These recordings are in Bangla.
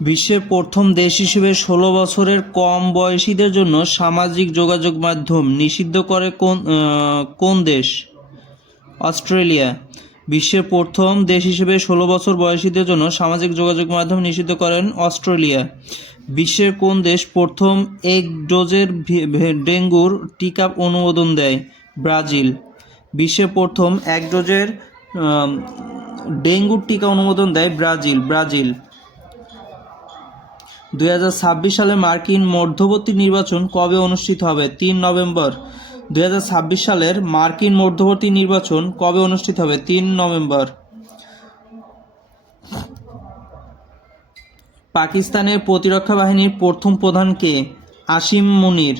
বিশ্বের প্রথম দেশ হিসেবে ১৬ বছরের কম বয়সীদের জন্য সামাজিক যোগাযোগ মাধ্যম নিষিদ্ধ করে কোন দেশ? অস্ট্রেলিয়া। বিশ্বের প্রথম দেশ হিসেবে ১৬ বছর বয়সীদের জন্য সামাজিক যোগাযোগ মাধ্যম নিষিদ্ধ করেন অস্ট্রেলিয়া। বিশ্বের কোন দেশ প্রথম এক ডোজের ডেঙ্গুর টিকা অনুমোদন দেয়? ব্রাজিল। বিশ্বের প্রথম এক ডোজের ডেঙ্গুর টিকা অনুমোদন দেয় ব্রাজিল। ২০২৬ সালে মার্কিন মধ্যবর্তী নির্বাচন কবে অনুষ্ঠিত হবে? ৩ নভেম্বর। ২০২৬ সালের মার্কিন মধ্যবর্তী নির্বাচন কবে অনুষ্ঠিত হবে? ৩ নভেম্বর। পাকিস্তানের প্রতিরক্ষা বাহিনীর প্রথম প্রধান কে? আসিম মুনির।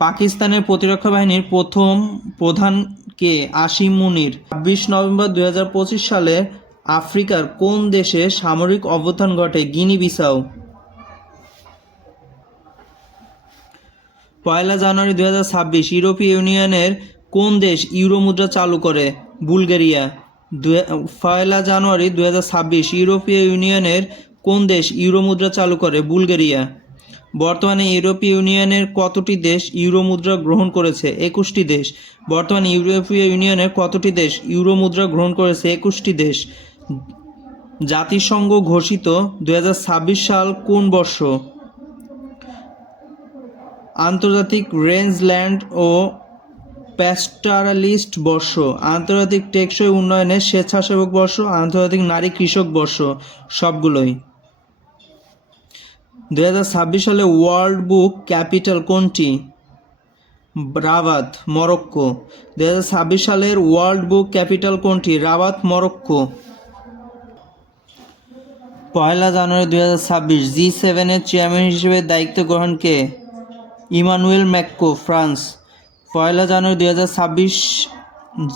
পাকিস্তানের প্রতিরক্ষা বাহিনীর প্রথম প্রধান কে? আসিম মুনির। ২৬ নভেম্বর ২০২৫ সালে আফ্রিকার কোন দেশে সামরিক অভ্যুত্থান ঘটে? গিনি বিসাউ। ১ জানুয়ারি ২০২৬ ইউরোপীয় ইউনিয়নের কোন দেশ ইউরো মুদ্রা চালু করে? বুলগেরিয়া। ১ জানুয়ারি ২০২৬ ইউরোপীয় ইউনিয়নের কোন দেশ ইউরো মুদ্রা চালু করে? বুলগেরিয়া। বর্তমানে ইউরোপীয় ইউনিয়নের কতটি দেশ ইউরো মুদ্রা গ্রহণ করেছে? ২১টি দেশ। বর্তমানে ইউরোপীয় ইউনিয়নের কতটি দেশ ইউরো মুদ্রা গ্রহণ করেছে? ২১টি দেশ। জাতিসংঘ ঘোষিত ২০২৬ সাল কোন বর্ষ? আন্তর্জাতিক রেঞ্জল্যান্ড ও প্যাস্টোরালিস্ট বর্ষ, আন্তর্জাতিক টেকসই উন্নয়নের স্বেচ্ছাসেবক বর্ষ, আন্তর্জাতিক নারী কৃষক বর্ষ, সবগুলোই। ২০২৬ সালে ওয়ার্ল্ড বুক ক্যাপিটাল কোনটি? Rabat, Morocco. ২০২৬ সালের ওয়ার্ল্ড বুক ক্যাপিটাল কোনটি? Rabat, Morocco. ১ জানুয়ারি ২০২৬ G7 এর চেয়ারম্যান হিসেবে দায়িত্ব গ্রহণ কে? Emmanuel Macron, France. ১ January ২০২৬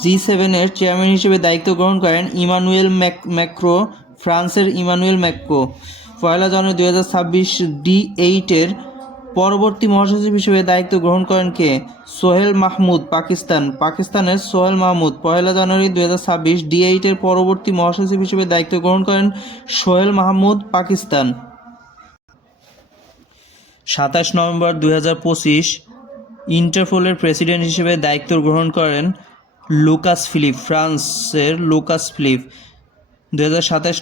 G7 এর চেয়ারম্যান হিসেবে দায়িত্ব গ্রহণ করেন ইমানুয়েল ম্যাক্রো, ফ্রান্সের ইমানুয়েল ম্যাক্রো। ১ জানুয়ারি ২০২৬ D8 এর পরবর্তী মহাসচিব হিসেবে দায়িত্ব গ্রহণ করেন কে? সোহেল মাহমুদ, পাকিস্তানের সোহেল মাহমুদ। ১ জানুয়ারি ২০২৬ D8 এর পরবর্তী মহাসচিব হিসেবে দায়িত্ব গ্রহণ করেন সোহেল মাহমুদ, পাকিস্তান। ২৭ নভেম্বর ২০২৫ ইন্টারপোলের প্রেসিডেন্ট হিসেবে দায়িত্ব গ্রহণ করেন লুকাস ফিলিপ, ফ্রান্সের লুকাস ফিলিপ। ২০২৫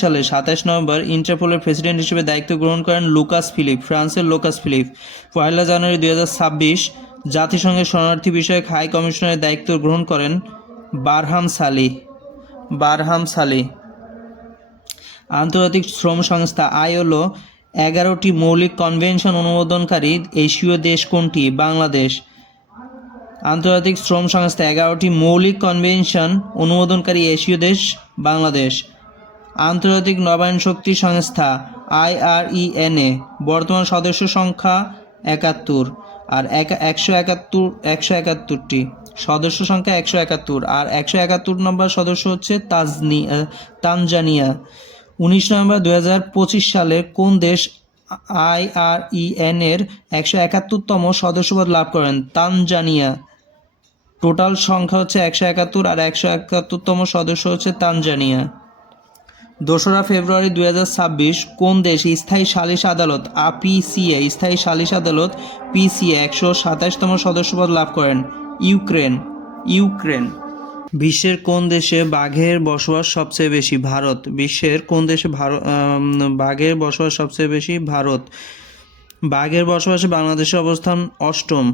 সালে ২৭ নভেম্বর ইন্টারপোলের প্রেসিডেন্ট হিসেবে দায়িত্ব গ্রহণ করেন লুকাস ফিলিপ, ফ্রান্সের লুকাস ফিলিপ। ১ জানুয়ারি ২০২৬ জাতিসংঘের শরণার্থী বিষয়ক হাই কমিশনারের দায়িত্ব গ্রহণ করেন বারহাম সালি। আন্তর্জাতিক শ্রম সংস্থা ILO ১১টি মৌলিক কনভেনশন অনুমোদনকারী এশীয় দেশ কোনটি? বাংলাদেশ। আন্তর্জাতিক শ্রম সংস্থা ১১টি মৌলিক কনভেনশন অনুমোদনকারী এশীয় দেশ বাংলাদেশ। আন্তর্জাতিক নবায়ন শক্তি সংস্থা IRENA বর্তমান সদস্য সংখ্যা ৭১ আর ১৭১টি সদস্য সংখ্যা ১৭১ আর ১৭১ নম্বর সদস্য হচ্ছে তানজানিয়া। ১৯ নভেম্বর ২০২৫ সালে কোন দেশ IREN-এর ১৭১তম সদস্যপদ লাভ করেন? তানজানিয়া। টোটাল সংখ্যা হচ্ছে ১৭১ আর ১৭১তম সদস্য হচ্ছে তানজানিয়া। ২রা ফেব্রুয়ারি ২০২৬ কোন দেশ স্থায়ী সালিশ আদালত PCA ১২৭তম সদস্যপদ লাভ করেন? ইউক্রেন। বিশ্বের কোন দেশে বাঘের বসবাস সবচেয়ে বেশি? ভারত। বিশ্বের কোন দেশে বাঘের বসবাস সবচেয়ে বেশি? ভারত। বাঘের বসবাসে বাংলাদেশের অবস্থান অষ্টম।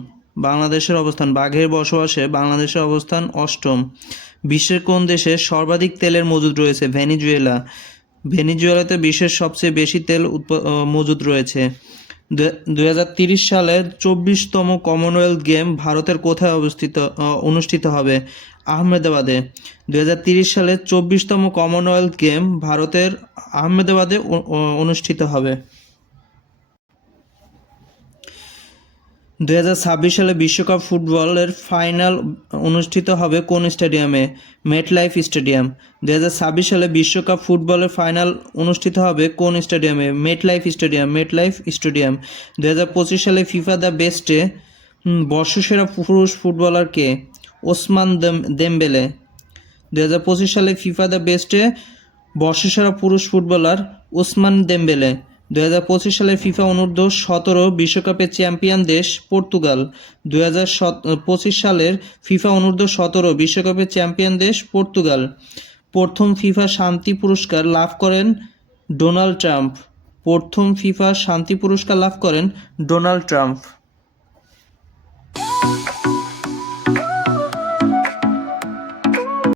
বাঘের বসবাসে বাংলাদেশের অবস্থান অষ্টম। বিশ্বের কোন দেশে সর্বাধিক তেলের মজুদ রয়েছে? ভেনিজুয়েলাতে বিশ্বের সবচেয়ে বেশি তেল মজুদ রয়েছে। ২০৩০ সালের ২৪তম কমনওয়েলথ গেম ভারতের কোথায় অনুষ্ঠিত হবে? আহমেদাবাদে। ২০৩০ সালের ২৪তম কমনওয়েলথ গেম ভারতের আহমেদাবাদে অনুষ্ঠিত হবে। ২০২৬ সালে বিশ্বকাপ ফুটবলের ফাইনাল অনুষ্ঠিত হবে কোন স্টেডিয়ামে? MetLife stadium. ২০২৬ সালে বিশ্বকাপ ফুটবলের ফাইনাল অনুষ্ঠিত হবে কোন স্টেডিয়ামে? MetLife stadium. ২০২৫ সালে ফিফা দ্য বেস্টে বর্ষসেরা পুরুষ ফুটবলার কে? ওসমান দেমবেলে। ২০২৫ সালে ফিফা দ্য বেস্টে বর্ষসেরা পুরুষ ফুটবলার ওসমান দেমবেলে। 2025 সালের ফিফা অনূর্ধ্ব-17 বিশ্বকাপের চ্যাম্পিয়ন দেশ পর্তুগাল। 2025 সালের ফিফা অনূর্ধ্ব-17 বিশ্বকাপের চ্যাম্পিয়ন দেশ পর্তুগাল। প্রথম ফিফা শান্তি পুরস্কার লাভ করেন ডোনাল্ড ট্রাম্প। প্রথম ফিফা শান্তি পুরস্কার লাভ করেন ডোনাল্ড ট্রাম্প।